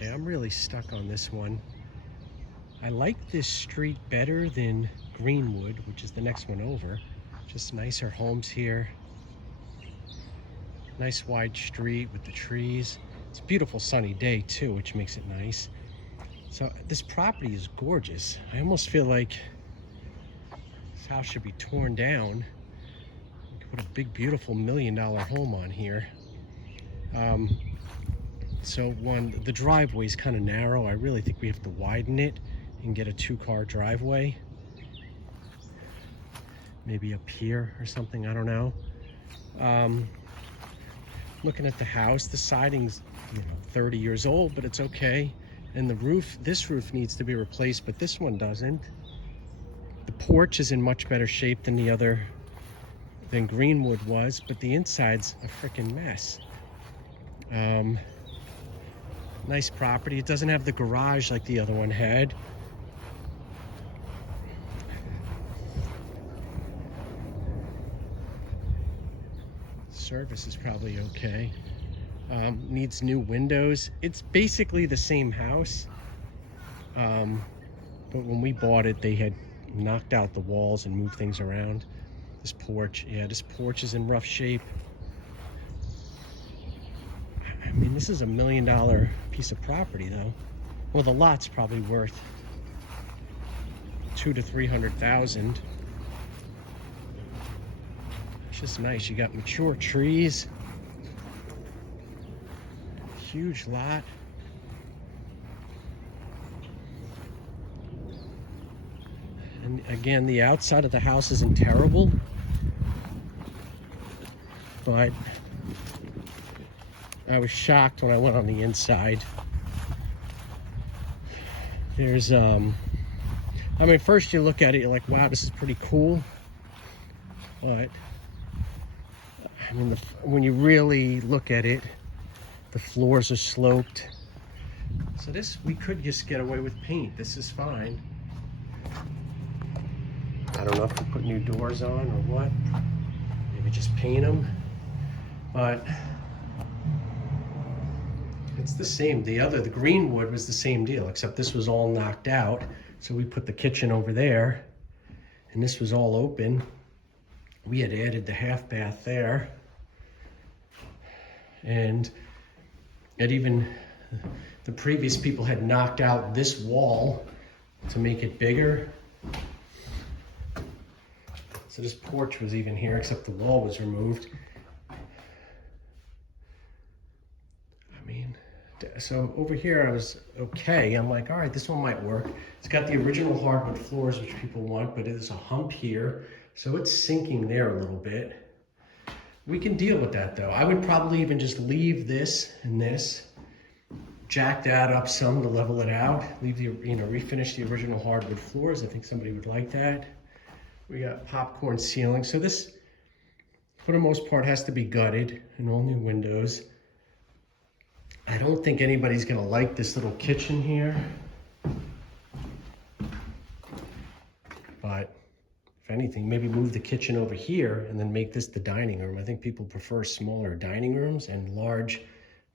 Okay, I'm really stuck on this one. I like this street better than Greenwood, which is the next one over. Just nicer homes here. Nice wide street with the trees. It's a beautiful sunny day too, which makes it nice. So this property is gorgeous. I almost feel like this house should be torn down. You could put a big, beautiful $1 million home on here. So the driveway is kind of narrow. I really think we have to widen it and get a 2-car driveway. Maybe up here or something, I don't know. Looking at the house, the siding's 30 years old, but it's okay. And the roof, this roof needs to be replaced, but this one doesn't. The porch is in much better shape than than Greenwood was, but the inside's a freaking mess. Nice property. It doesn't have the garage like the other one had. Service is probably okay. Needs new windows. It's basically the same house, but when we bought it, they had knocked out the walls and moved things around. This porch, yeah, this porch is in rough shape. I mean, this is $1 million piece of property, though. Well, the lot's probably worth $200,000 to $300,000. It's just nice. You got mature trees. Huge lot. And again, the outside of the house isn't terrible, but I was shocked when I went on the inside. There's I mean, first you look at it, you're like, wow, this is pretty cool. But I mean, when you really look at it, the floors are sloped. So this, we could just get away with paint. This is fine. I don't know if we put new doors on or what. Maybe just paint them. But it's the same. The Greenwood was the same deal, except this was all knocked out. So we put the kitchen over there, and this was all open. We had added the half bath there. And the previous people had knocked out this wall to make it bigger. So this porch was even here, except the wall was removed. I mean, so over here I was okay. I'm like, all right, this one might work. It's got the original hardwood floors, which people want, but there's a hump here. So it's sinking there a little bit. We can deal with that though. I would probably even just leave this and this, jack that up some to level it out, leave refinish the original hardwood floors. I think somebody would like that. We got popcorn ceiling. So this, for the most part, has to be gutted and all new windows. I don't think anybody's gonna like this little kitchen here. But if anything, maybe move the kitchen over here and then make this the dining room. I think people prefer smaller dining rooms and large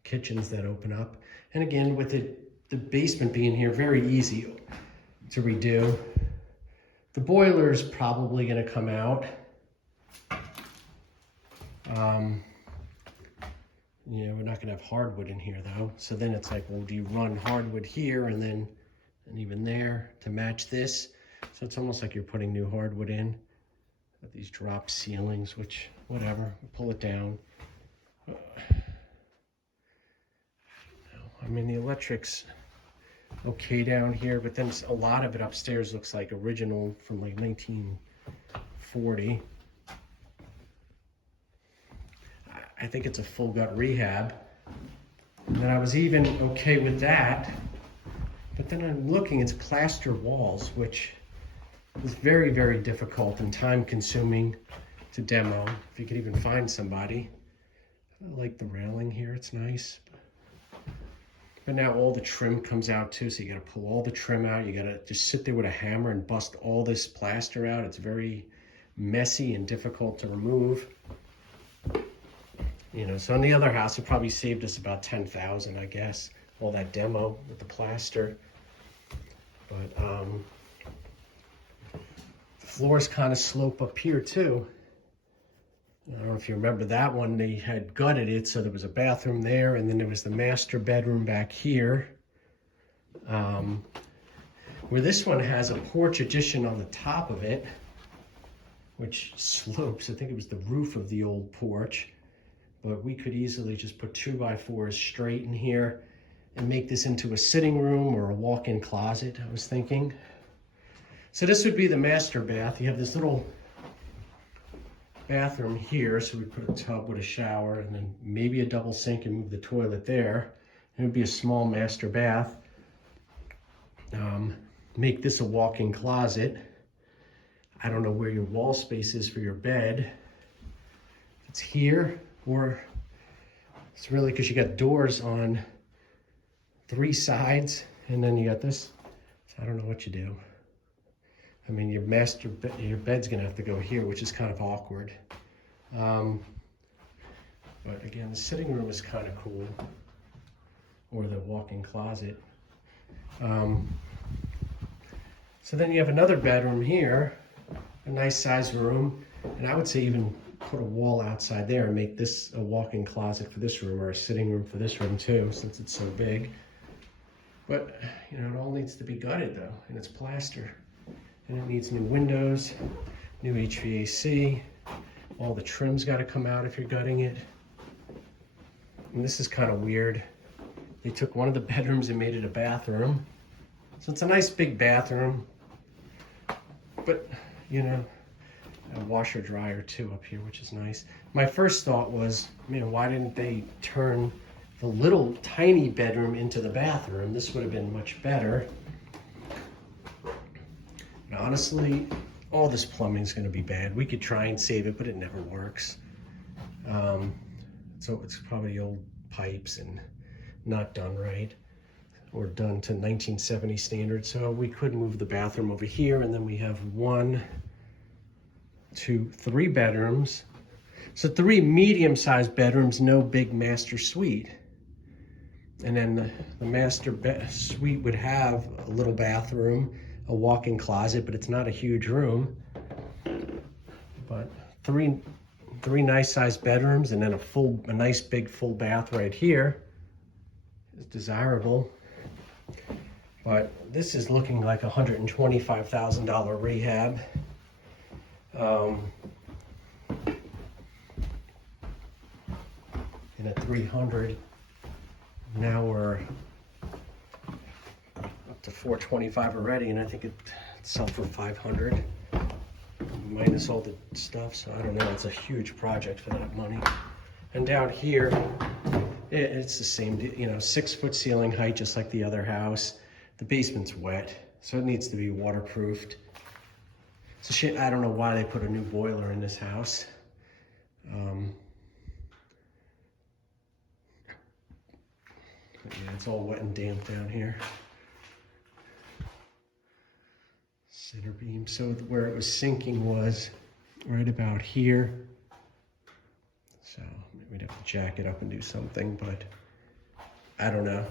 kitchens that open up. And again, with the basement being here, very easy to redo. The boiler is probably gonna come out. Yeah, we're not gonna have hardwood in here though. So then it's like, well, do you run hardwood here and even there to match this? So it's almost like you're putting new hardwood in. With these drop ceilings, which, whatever, we'll pull it down. I mean, the electric's okay down here, but then a lot of it upstairs looks like original from like 1940. I think it's a full gut rehab. And I was even okay with that. But then I'm looking, it's plaster walls, which is very, very difficult and time consuming to demo, if you could even find somebody. I like the railing here, it's nice. But now all the trim comes out too, so you gotta pull all the trim out. You gotta just sit there with a hammer and bust all this plaster out. It's very messy and difficult to remove. So in the other house, it probably saved us about $10,000, I guess. all that demo with the plaster. But the floors kind of slope up here too. I don't know if you remember that one, they had gutted it, so there was a bathroom there, and then there was the master bedroom back here. Where this one has a porch addition on the top of it, which slopes. I think it was the roof of the old porch, but we could easily just put 2x4s straight in here and make this into a sitting room or a walk-in closet, I was thinking. So this would be the master bath. You have this little bathroom here, so we put a tub with a shower and then maybe a double sink and move the toilet there. It would be a small master bath. Make this a walk-in closet. I don't know where your wall space is for your bed. It's here, or it's really because you got doors on 3 sides, and then you got this. So I don't know what you do. I mean, your bed's gonna have to go here, which is kind of awkward. But again, the sitting room is kind of cool, or the walk-in closet. So then you have another bedroom here, a nice sized room, and I would say even put a wall outside there and make this a walk-in closet for this room, or a sitting room for this room too, since it's so big. But you know, it all needs to be gutted though, and it's plaster, and it needs new windows, new HVAC. All the trim's got to come out if you're gutting it. And this is kind of weird. They took one of the bedrooms and made it a bathroom. So it's a nice big bathroom, but you know, a washer dryer too up here, which is nice. My first thought was, you know, why didn't they turn the little tiny bedroom into the bathroom? This would have been much better. And honestly, all this plumbing is going to be bad. We could try and save it, but it never works. So it's probably old pipes and not done right, or done to 1970 standards. So we could move the bathroom over here, and then we have 1, 2, 3 bedrooms. So 3 medium-sized bedrooms, no big master suite. And then the master suite would have a little bathroom, a walk-in closet, but it's not a huge room. But three nice-sized bedrooms, and then a nice big full bath right here is desirable. But this is looking like a $125,000 rehab. And at 300, now we're up to 425 already, and I think it's sold for 500 minus all the stuff. So I don't know, it's a huge project for that money. And down here, it's the same, you know, 6-foot ceiling height, just like the other house. The basement's wet, so it needs to be waterproofed. So shit, I don't know why they put a new boiler in this house. Yeah, it's all wet and damp down here. Center beam. So where it was sinking was right about here. So we'd have to jack it up and do something, but I don't know.